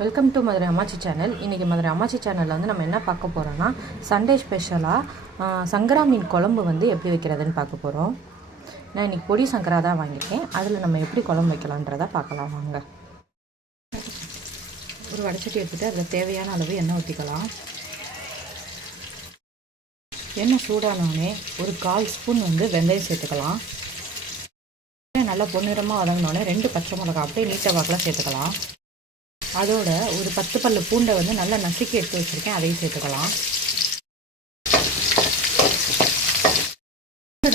Welcome to Madurai அம்மாச்சி channel இன்றைக்கி மதுரை அம்மாச்சி சேனலில் வந்து நம்ம என்ன பார்க்க போகிறோன்னா சண்டே ஸ்பெஷலாக சங்கரா மீன் குழம்பு வந்து எப்படி வைக்கிறதுன்னு பார்க்க போகிறோம் நான் இன்றைக்கி பொடி சங்கரா தான் வாங்கியிருக்கேன். அதில் நம்ம எப்படி குழம்பு வைக்கலான்றதை பார்க்கலாம் வாங்க. ஒரு வடச்சட்டி எடுத்துகிட்டு அதில் தேவையான அளவு எண்ணெய் ஊற்றிக்கலாம் எண்ணெய் சூடானோடனே ஒரு கால் ஸ்பூன் வந்து வெந்தயம் சேர்த்துக்கலாம். நல்லா பொன்னிறமாக வதங்கினோடனே ரெண்டு பச்சை மிளகா அப்படியே நீட்டை வாக்கில் சேர்த்துக்கலாம். அதோட ஒரு பத்து பல்லு பூண்டை வந்து நல்லா நசுக்கி எடுத்து வச்சுருக்கேன். அதையும் சேர்த்துக்கலாம்.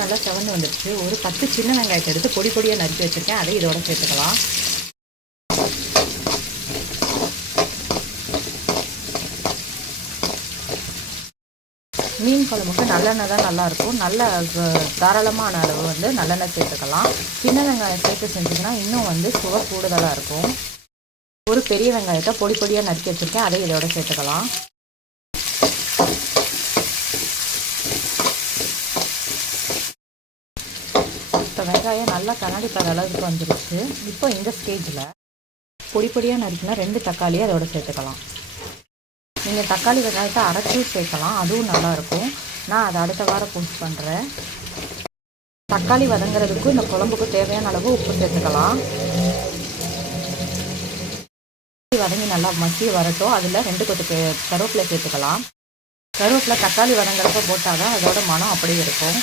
நல்லா செவந்து வந்துடுச்சு ஒரு பத்து சின்ன வெங்காயத்தை எடுத்து பொடி பொடியாக நறுக்கி வச்சுருக்கேன். அதை இதோட சேர்த்துக்கலாம். மீன் குழம்புக்கு நல்லெண்ணெய் தான் நல்லாயிருக்கும் நல்ல தாராளமான அளவு வந்து நல்லெண்ணெய் சேர்த்துக்கலாம். சின்ன வெங்காயம் சேர்த்து செஞ்சிங்கன்னா இன்னும் வந்து சுவை கூடுதலாக இருக்கும். ஒரு பெரிய வெங்காயத்தை பொடி பொடியாக நறுக்கி வச்சுருக்கேன். அதை இதோட சேர்த்துக்கலாம். இப்போ வெங்காயம் நல்லா கண்ணாடி பத அளவுக்கு வந்துருச்சு. இப்போ இந்த ஸ்டேஜில் பொடி பொடியாக நறுக்கினா ரெண்டு தக்காளியை அதோட சேர்த்துக்கலாம். நீங்கள் தக்காளி வெங்காயத்தை அரைச்சி சேர்க்கலாம். அதுவும் நல்லாயிருக்கும் நான் அதை அடுத்த வாரம் போஸ்ட் பண்ணுறேன் தக்காளி வதங்குறதுக்கும் இந்த குழம்புக்கு தேவையான அளவு உப்பு சேர்த்துக்கலாம். நல்லா மசி வரட்டும். அதில் ரெண்டு கொத்து கருவேப்பிலை சேர்த்துக்கலாம். கருவேப்பிலை தக்காளி வதங்குறப்ப போட்டால் தான் அதோட மனம் அப்படியே இருக்கும்.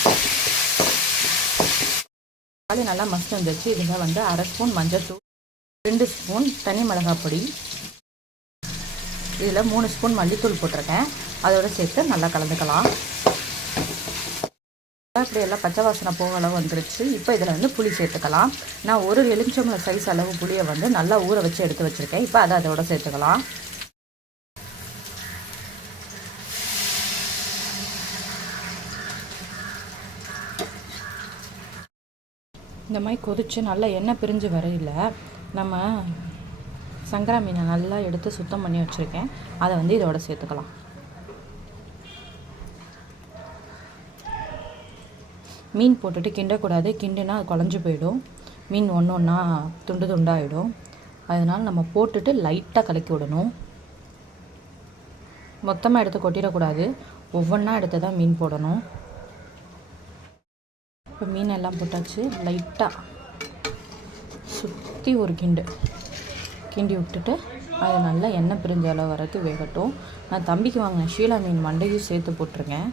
தக்காளி நல்லா மசி வந்துச்சு இதில் வந்து அரை ஸ்பூன் மஞ்சள்தூள் ரெண்டு ஸ்பூன் தனி மிளகாய் பொடி. இதில் மூணு ஸ்பூன் மல்லித்தூள் போட்டிருக்கேன். அதோட சேர்த்து நல்லா கலந்துக்கலாம். இப்படி எல்லாம் பச்சை வாசனை போக அளவு வந்துருச்சு. இப்போ இதில் வந்து புளி சேர்த்துக்கலாம். நான் ஒரு எலுமிச்சம்பழம் சைஸ் அளவு புளியை வந்து நல்லா ஊற வச்சு எடுத்து வச்சுருக்கேன். இப்போ அதை அதோட சேர்த்துக்கலாம். இந்த மாதிரி கொதித்து நல்லா எண்ணெய் பிரிஞ்சு வரையில் நம்ம சங்கரா மீனை நல்லா எடுத்து சுத்தம் பண்ணி வச்சுருக்கேன். அதை வந்து இதோட சேர்த்துக்கலாம். மீன் போட்டுட்டு கிண்டக்கூடாது. கிண்டுனா குழஞ்சி போயிடும். மீன் ஒன்று ஒன்றா துண்டு துண்டாகிடும் அதனால் நம்ம போட்டுட்டு லைட்டாக கலக்கி விடணும். மொத்தமாக எடுத்து கொட்டிடக்கூடாது. ஒவ்வொன்றா எடுத்து தான் மீன் போடணும். இப்போ மீன் எல்லாம் போட்டாச்சு லைட்டாக சுற்றி ஒரு கிண்டு. கிண்டி விட்டுட்டு அது நல்லா எண்ணெய் பிரிஞ்ச அளவு வரைக்கும் வேகட்டும். நான் தம்பிக்கு வாங்கினேன். ஷீலா மீன் மண்டையும் சேர்த்து போட்டிருக்கேன்.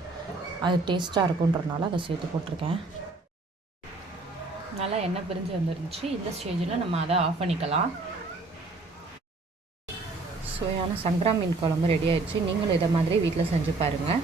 அது டேஸ்ட்டாக இருக்குன்றனால அதை சேர்த்து போட்டிருக்கேன். நல்லா எண்ணெய் பிரிஞ்சு வந்துருந்துச்சு. இந்த ஸ்டேஜில் நம்ம அதை ஆஃப் பண்ணிக்கலாம். சுவையான சங்கரா மீன் குழம்பு ரெடி ஆயிடுச்சு. நீங்களும் இதை மாதிரி வீட்டில் செஞ்சு பாருங்கள்